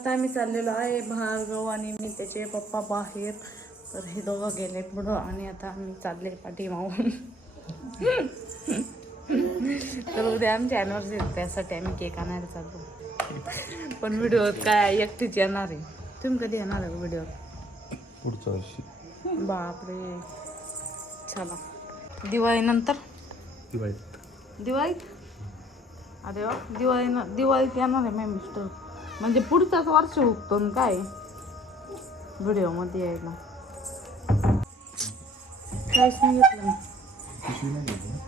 आता आम्ही चाललेलो आहे भार्गव आणि मी त्याचे पप्पा बाहेर. तर हे दोघं गेले पुढं आणि आता आम्ही चालले पाठीमागून. तर उद्या आमची अॅनिव्हर्सरी त्यासाठी आम्ही केक आणायला चाललो. पण व्हिडिओ काय एकटीच येणार आहे. तुम्ही कधी येणार आहे व्हिडिओ पुढच्या वर्षी. बापरे. चला. दिवाळीनंतर? दिवाळीत. दिवाळीत? अरे वा दिवाळी दिवाळीत येणार आहे माझे मिस्टर म्हणजे पुढचाच वर्ष न काय? व्हिडिओमध्ये यायला. काहीच नाही घेतलं मी.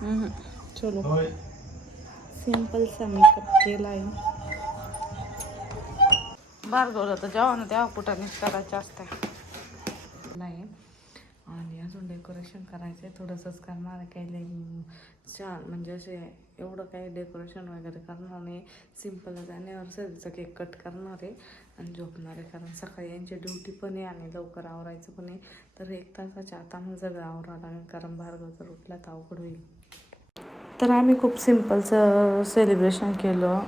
हम्म. चलो. सिम्पलचा मेकअप केला आहे भार्गवला तर जेव्हा ना तेव्हा कुठानेच करायचं असतं नाही. डेकोरेशन करायचं आहे थोडंसंच करणार आहे काही लई छान. म्हणजे असे एवढं काही डेकोरेशन वगैरे करणार नाही. सिम्पलच ॲनिव्हर्सरीचा केक कट करणार आहे आणि झोपणार आहे. कारण सकाळी यांची ड्युटी पण आहे आणि लवकर आवरायचं पण आहे. तर एक तासाच्या आता मग सगळं आवरावं लागेल. कारण भार्गव जर उठला तर अवघड होईल. तर आम्ही खूप सिम्पलचं सेलिब्रेशन केलं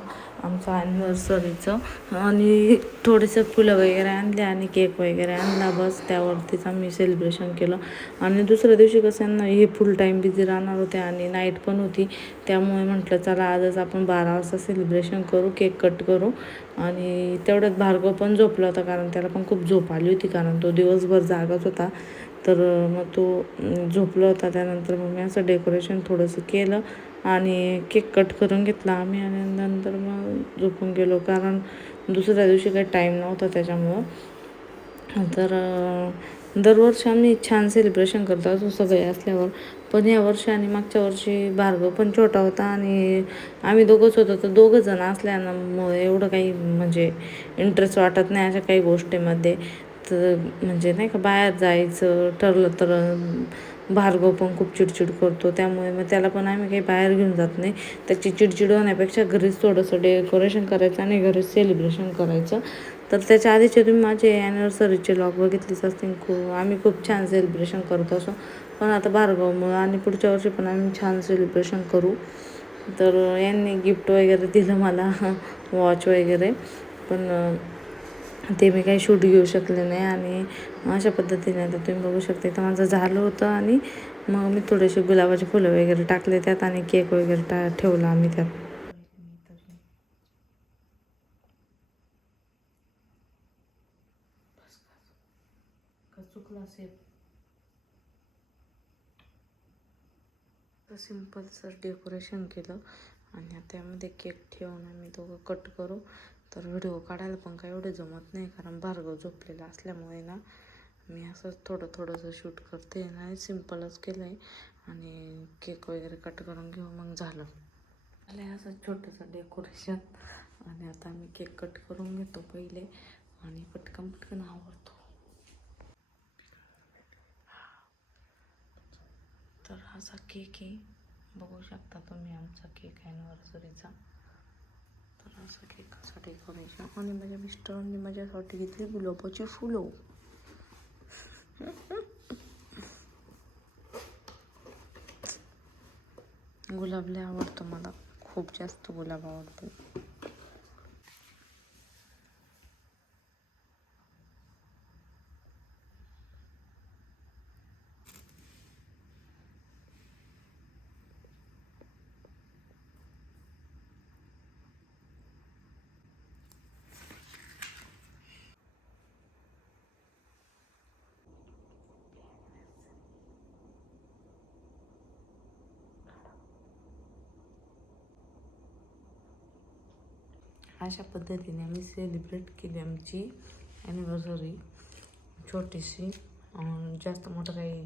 आमचं ॲनिव्हर्सरीचं आणि थोडेसे फुलं वगैरे आणले आणि केक वगैरे आणला बस त्यावरतीच आम्ही सेलिब्रेशन केलं. आणि दुसऱ्या दिवशी कसं आहे ना हे फुल टाईम बिझी राहणार होते आणि नाईट पण होती. त्यामुळे म्हटलं चला आजच आपण बारा वाजता सेलिब्रेशन करू केक कट करू. आणि तेवढ्यात भार्गव पण झोपला होता कारण त्याला पण खूप झोप आली होती कारण तो दिवसभर जागाच होता. तर मग तो झोपला होता. त्यानंतर मग मी असं डेकोरेशन थोडंसं केलं आणि केक कट करून घेतला आम्ही आणि नंतर मग झोपून गेलो. कारण दुसऱ्या दिवशी काही टाईम नव्हता त्याच्यामुळं. तर दरवर्षी आम्ही छान सेलिब्रेशन करतो असो सगळे असल्यावर. पण या वर्षी आणि मागच्या वर्षी भार्गव पण छोटा होता आणि आम्ही दोघंच होतो तर दोघं जण असल्यामुळे एवढं काही म्हणजे इंटरेस्ट वाटत नाही अशा काही गोष्टीमध्ये. तर म्हणजे नाही का बाहेर जायचं ठरलं तर भार्गव पण खूप चिडचिड करतो. त्यामुळे मग त्याला पण आम्ही काही बाहेर घेऊन जात नाही. त्याची चिडचिड होण्यापेक्षा घरीच थोडंसं डेकोरेशन करायचं आणि घरीच सेलिब्रेशन करायचं. तर त्याच्या आधीचे तुम्ही माझे ॲनिव्हर्सरीचे लॉग बघितलेच असतील. खूप आम्ही खूप छान सेलिब्रेशन करत असो. पण आता भार्गवमुळं आणि पुढच्या वर्षी पण आम्ही छान सेलिब्रेशन करू. तर यांनी गिफ्ट वगैरे दिलं मला वॉच वगैरे. पण ते मी काही शूट घेऊ शकले नाही आणि अशा पद्धतीने आता तुम्ही बघू शकता. तर माझं झालं होतं आणि मग मी थोडेसे गुलाबाचे फुलं वगैरे टाकले त्यात आणि केक वगैरे टा ठेवला आम्ही त्यात. चुकला सर डेकोरेशन केलं आणि आता त्यामध्ये केक ठेवून आम्ही दोघं कट करू. तर व्हिडिओ काढायला पण काय एवढे जमत नाही कारण भार्गव झोपलेला असल्यामुळे ना मी असंच थोडं थोडंसं शूट करते ना सिम्पलच केलं आहे आणि केक वगैरे कट करून घेऊ मग झालं. आलं असं छोटंसं डेकोरेशन आणि आता मी केक कट करून घेतो पहिले आणि पटकन पटकन आवडतो तर असा केक आहे. बघू शकता तुम्ही आमचा केक ॲनिव्हर्सरीचा तर असा डेकोरेशन आणि माझ्या मिस्टरांनी माझ्यासाठी घेतली गुलाबाची फुलं. गुलाब लय आवडतो मला. खूप जास्त गुलाब आवडतो अशा पद्धतीने आम्ही सेलिब्रेट केली आमची ॲनिव्हर्सरी छोटीशी जास्त मोठं काही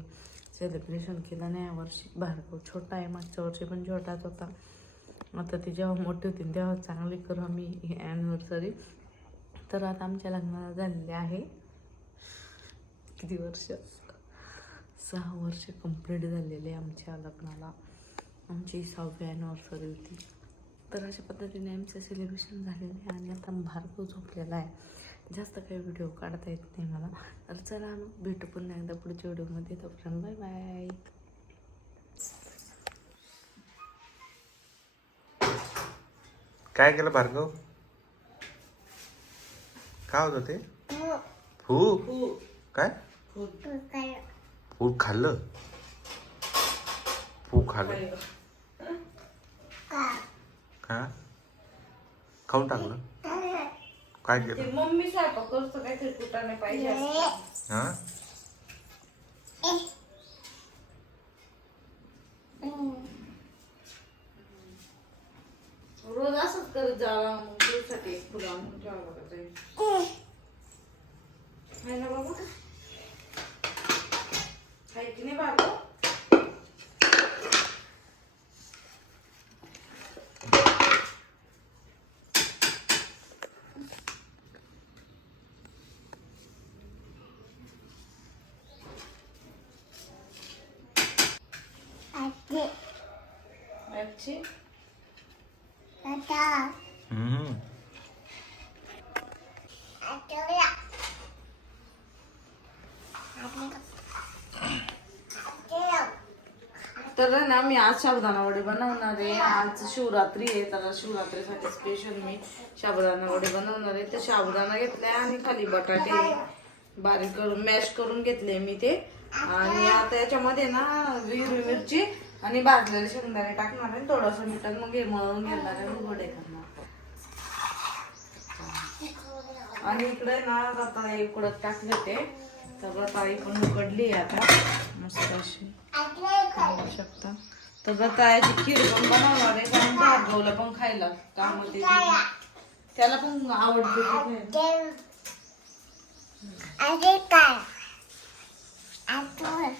सेलिब्रेशन केलं नाही यावर्षी भार्गव छोटा आहे मागच्या वर्षी पण छोटाच होता. आता ती जेव्हा मोठी होती तेव्हा चांगली करू आम्ही ही ॲनिव्हर्सरी तर आता आमच्या लग्नाला झालेले आहे. किती वर्ष? सहा वर्ष कंप्लीट झालेले आमच्या लग्नाला. आमची सहावी ॲनिव्हर्सरी होती. तर अशा पद्धतीने आमचं सेलिब्रेशन झालेलं आहे आणि आता भार्गव झोपलेला आहे. जास्त काही व्हिडिओ काढता येत नाही मला. तर चला मग भेटू पुन्हा एकदा पुढच्या व्हिडिओमध्ये तोपर्यंत बाय बाय काय केलं भार्गव? काय होतं ते? फू फू काय फूड खाल्लं? फू खाल्लं? का खाऊन टाकलं काय ते केलं? मम्मी स्वयंपाक करतो काहीतरी कुटाने पाहिजे असतं. हा? रोज असंच करत जावा मग तुझ्यासाठी एक फुलं आणून ठेवावं लागत जाईल. है ना बाबा आहे की नाही बाबा अच्छी हम्म. तर ना मी आज साबुदाणा वडे बनवणार आहे. आज शिवरात्री आहे तर शिवरात्रीसाठी स्पेशल मी साबुदाणा वडे बनवणार आहे. तर साबुदाणा घेतलाय आणि खाली बटाटे बारीक करून मॅश करून घेतले मी ते. आणि आता याच्यामध्ये ना हिरवी मिरची आणि भाजलेले शेंगदाणे टाकणार आणि थोडंसं मिठात मग हे मळून घेणार आहे आणि उघडे करणार. आणि इकडे ना आता उकडत टाकले ते तर ताई पण उकडली आहे आता. मस्त अशी. खाऊ शकता. तर रताळ्याची खीर पण बनवणार आहे कारण भार्गवला पण खायला त्यामध्ये त्याला पण आवडते ती खायला. हम्म. हम्म. हम्म.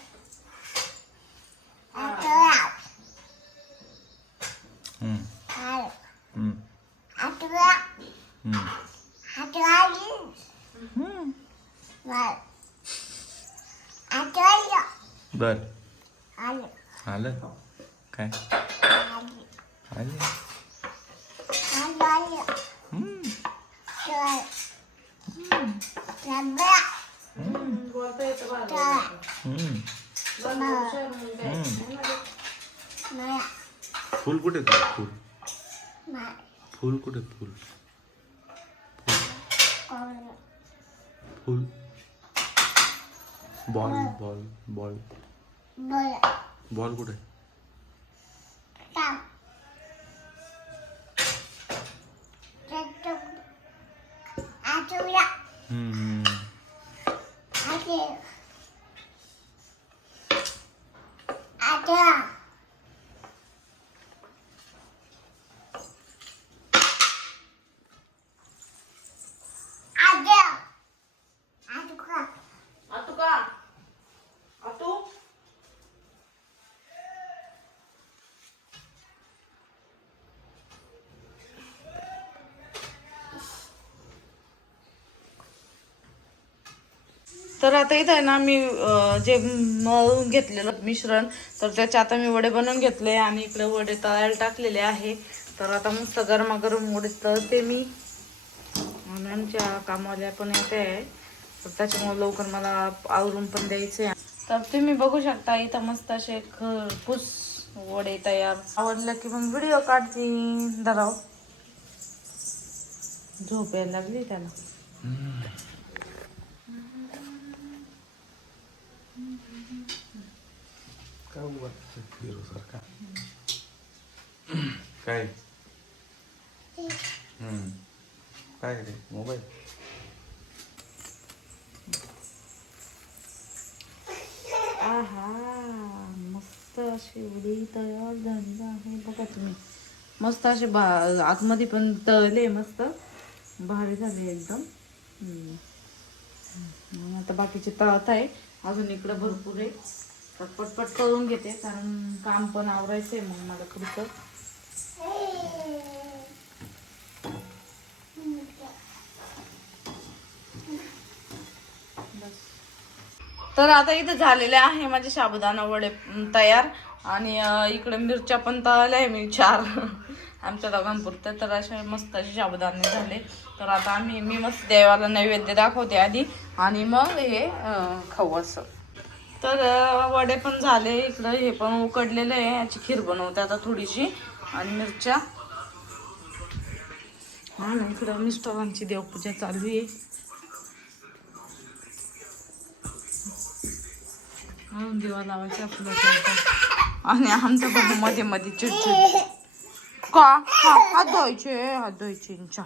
बर आलं काय आले हम्म. हम्म, बोलता येतं भार्गवला. हम्म. लहान हुशार मुलगा आहे. है ना रे? फुल कुठे तुझं फुल फुल कुठे फुल फुल बॉल बॉल बॉल बॉल कुठे हम्म. आतू का आतू तर आता इथं आहे ना मी जे मळून घेतलेलं मिश्रण तर त्याचे आता मी वडे बनवून घेतले आणि इकडे वडे तळायला टाकलेले आहे. तर आता मस्त गरमागरम वडे तळते मी. आणि आमच्या कामाला पण येते. आहे तर त्याच्यामुळे लवकर मला आवरून पण द्यायचे तर तुम्ही बघू शकता इथं मस्त असे खरपूस वडे तयार. आवडलं की मग व्हिडिओ काढते. धराव. झोप यायला लागली त्याला. काय? उभा हिरो सारखा काय हम्म. काय रे? मोबाईल? आहा मस्त अशी उडी तयार झाली आहे बघा तुम्ही. मस्त असे बा आतमध्ये पण तळले मस्त. भारी झाले एकदम. आता बाकीचे तळत आहे अजून इकडं भरपूर आहे. तर पटपट करून घेते कारण काम पण आवरायचंय आहे मग मला पुढचं. तर आता इथं झालेले आहे माझे साबुदाणा वडे तयार. आणि इकडे मिरच्या पण तळल्या आहे मी चार. आमच्या दोघांपुरतं तर असे मस्त असे साबुदाणे झाले. तर आता आम्ही मी मस्त देवाला नैवेद्य दाखवते आधी. आणि मग हे खाऊ असं. तर वडे पण झाले इकडं हे पण उकडलेलं आहे याची खीर बनवते आता थोडीशी आणि मिरच्या. हा ना इकडं मिस्टरांची देवपूजा चालू आहे. म्हणून दिवा लावायचा आपलं आणि आमचं बघू मध्ये मध्ये चिडचिड. का? हा हात धुवायचे हात धुवायचे अच्छा